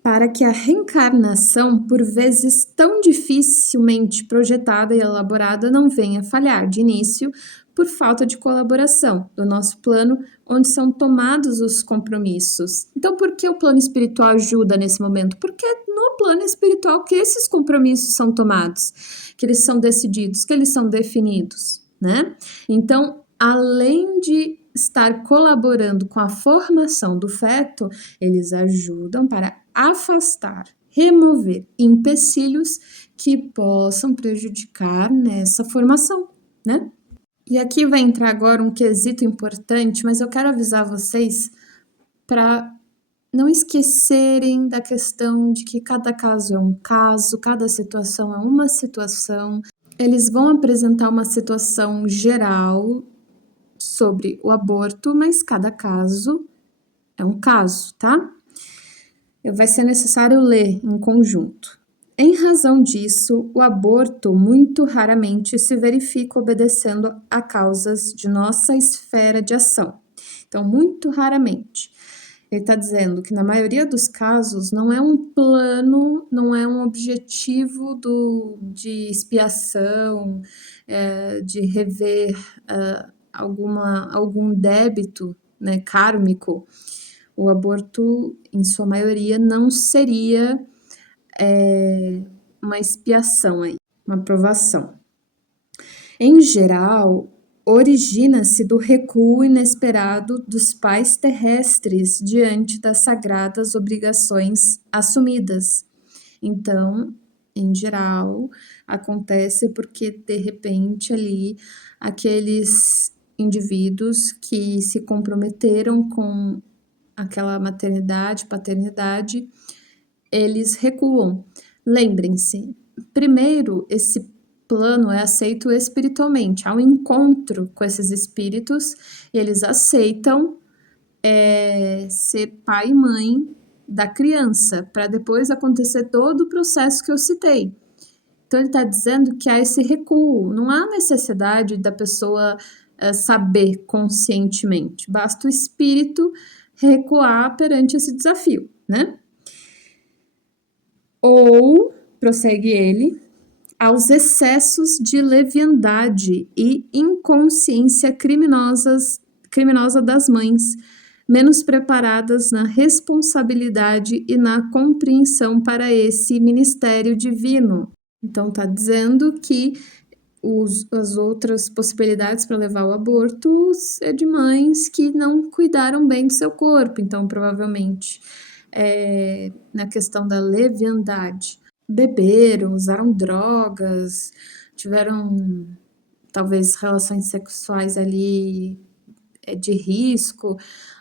para que a reencarnação, por vezes tão dificilmente projetada e elaborada, não venha falhar de início por falta de colaboração do nosso plano, onde são tomados os compromissos. Então, por que o plano espiritual ajuda nesse momento? Porque é no plano espiritual que esses compromissos são tomados, que eles são decididos, que eles são definidos, né? Então, além de estar colaborando com a formação do feto, eles ajudam para afastar, remover empecilhos que possam prejudicar nessa formação, né? E aqui vai entrar agora um quesito importante, mas eu quero avisar vocês para não esquecerem da questão de que cada caso é um caso, cada situação é uma situação. Eles vão apresentar uma situação geral sobre o aborto, mas cada caso é um caso, tá? Vai ser necessário ler em conjunto. Em razão disso, o aborto muito raramente se verifica obedecendo a causas de nossa esfera de ação. Então, muito raramente. Ele está dizendo que na maioria dos casos não é um plano, não é um objetivo de expiação, de rever algum débito, né, kármico. O aborto, em sua maioria, não seria uma expiação aí, uma provação. Em geral, origina-se do recuo inesperado dos pais terrestres diante das sagradas obrigações assumidas. Então, em geral, acontece porque, de repente, ali, aqueles indivíduos que se comprometeram com aquela maternidade, paternidade, eles recuam. Lembrem-se, primeiro, esse plano é aceito espiritualmente. Há um encontro com esses espíritos e eles aceitam ser pai e mãe da criança, para depois acontecer todo o processo que eu citei. Então, ele está dizendo que há esse recuo, não há necessidade da pessoa saber conscientemente, basta o espírito recuar perante esse desafio, né? Ou, prossegue ele, aos excessos de leviandade e inconsciência criminosa das mães, menos preparadas na responsabilidade e na compreensão para esse ministério divino. Então, está dizendo que as outras possibilidades para levar ao aborto é de mães que não cuidaram bem do seu corpo. Então, provavelmente, na questão da leviandade, beberam, usaram drogas, tiveram talvez relações sexuais ali de risco,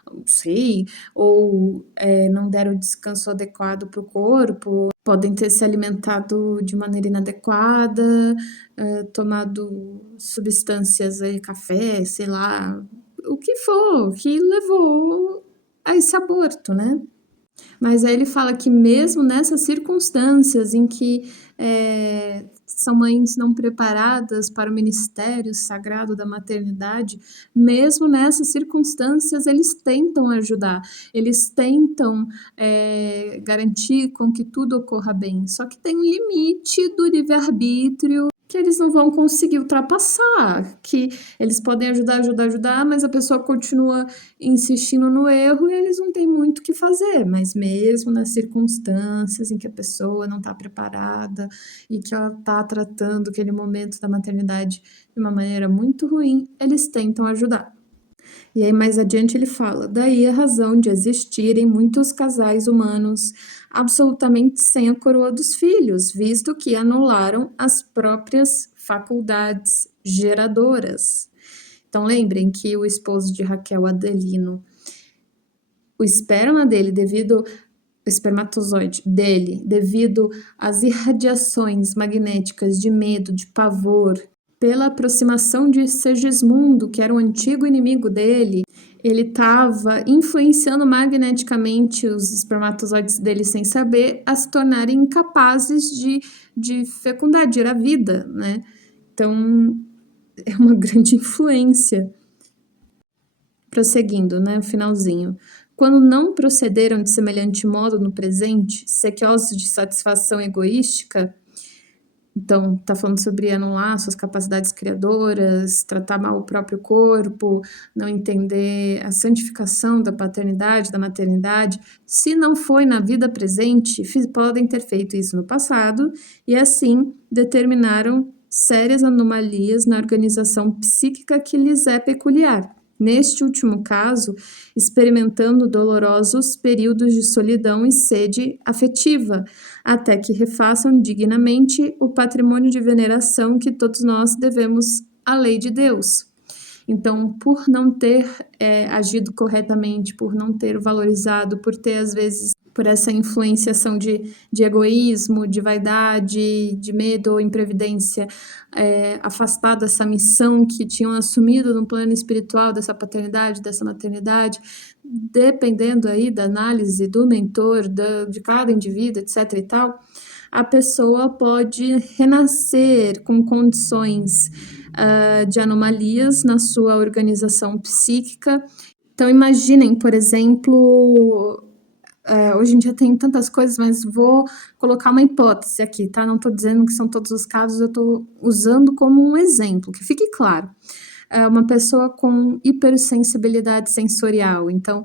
não sei, ou não deram descanso adequado para o corpo, podem ter se alimentado de maneira inadequada, tomado substâncias, café, sei lá, o que for, que levou a esse aborto, né? Mas aí ele fala que mesmo nessas circunstâncias em que são mães não preparadas para o ministério sagrado da maternidade, mesmo nessas circunstâncias eles tentam ajudar, eles tentam garantir com que tudo ocorra bem, só que tem um limite do livre-arbítrio que eles não vão conseguir ultrapassar, que eles podem ajudar, mas a pessoa continua insistindo no erro e eles não têm muito o que fazer, mas mesmo nas circunstâncias em que a pessoa não está preparada e que ela está tratando aquele momento da maternidade de uma maneira muito ruim, eles tentam ajudar. E aí mais adiante ele fala, daí a razão de existirem muitos casais humanos absolutamente sem a coroa dos filhos, visto que anularam as próprias faculdades geradoras. Então lembrem que o esposo de Raquel, Adelino, o esperma dele o espermatozoide dele, devido às irradiações magnéticas de medo, de pavor, pela aproximação de Segismundo, que era o antigo inimigo dele, ele estava influenciando magneticamente os espermatozoides dele sem saber a se tornarem incapazes de fecundar, de gerar vida, né? Então, é uma grande influência. Prosseguindo, né, finalzinho. Quando não procederam de semelhante modo no presente, sequiosos de satisfação egoística, então tá falando sobre anular suas capacidades criadoras, tratar mal o próprio corpo, não entender a santificação da paternidade, da maternidade, se não foi na vida presente, podem ter feito isso no passado e assim determinaram sérias anomalias na organização psíquica que lhes é peculiar. Neste último caso, experimentando dolorosos períodos de solidão e sede afetiva, até que refaçam dignamente o patrimônio de veneração que todos nós devemos à lei de Deus. Então, por não ter agido corretamente, por não ter valorizado, por ter, às vezes, por essa influenciação de egoísmo, de vaidade, de medo ou imprevidência, afastado dessa missão que tinham assumido no plano espiritual dessa paternidade, dessa maternidade, dependendo aí da análise do mentor, de cada indivíduo, etc. e tal, a pessoa pode renascer com condições de anomalias na sua organização psíquica. Então, imaginem, por exemplo, hoje em dia tem tantas coisas, mas vou colocar uma hipótese aqui, tá? Não estou dizendo que são todos os casos, eu estou usando como um exemplo, que fique claro. Uma pessoa com hipersensibilidade sensorial, então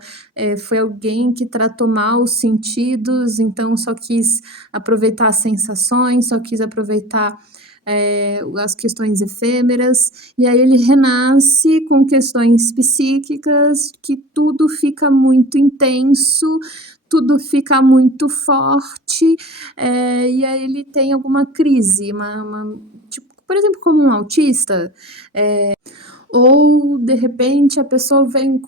foi alguém que tratou mal os sentidos, então só quis aproveitar as sensações, só quis aproveitar as questões efêmeras, e aí ele renasce com questões psíquicas que tudo fica muito intenso, tudo fica muito forte, e aí ele tem alguma crise, tipo, por exemplo, como um autista, ou de repente a pessoa vem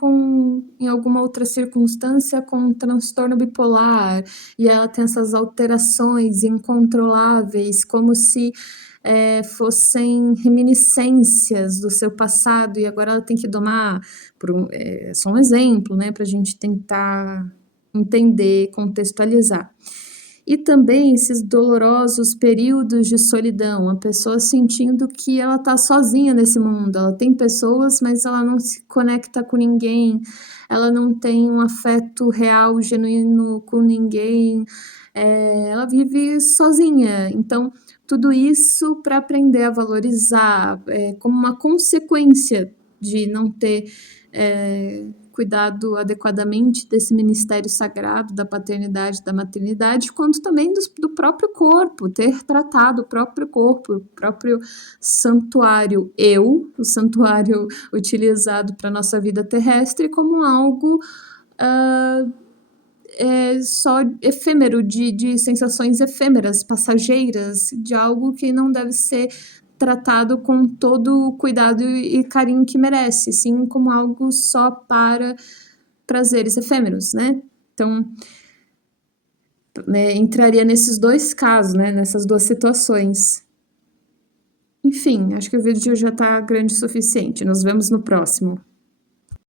em alguma outra circunstância com um transtorno bipolar e ela tem essas alterações incontroláveis, como se fossem reminiscências do seu passado e agora ela tem que domar, só um exemplo, né, para a gente tentar entender, contextualizar. E também esses dolorosos períodos de solidão, a pessoa sentindo que ela está sozinha nesse mundo, ela tem pessoas, mas ela não se conecta com ninguém, ela não tem um afeto real, genuíno com ninguém, ela vive sozinha. Então, tudo isso para aprender a valorizar, como uma consequência de não ter cuidado adequadamente desse ministério sagrado da paternidade, da maternidade, quanto também do próprio corpo, ter tratado o próprio corpo, o próprio santuário o santuário utilizado para a nossa vida terrestre, como algo só efêmero, de sensações efêmeras, passageiras, de algo que não deve ser tratado com todo o cuidado e carinho que merece, sim como algo só para prazeres efêmeros, né? Então, entraria nesses dois casos, né? Nessas duas situações. Enfim, acho que o vídeo já está grande o suficiente. Nos vemos no próximo.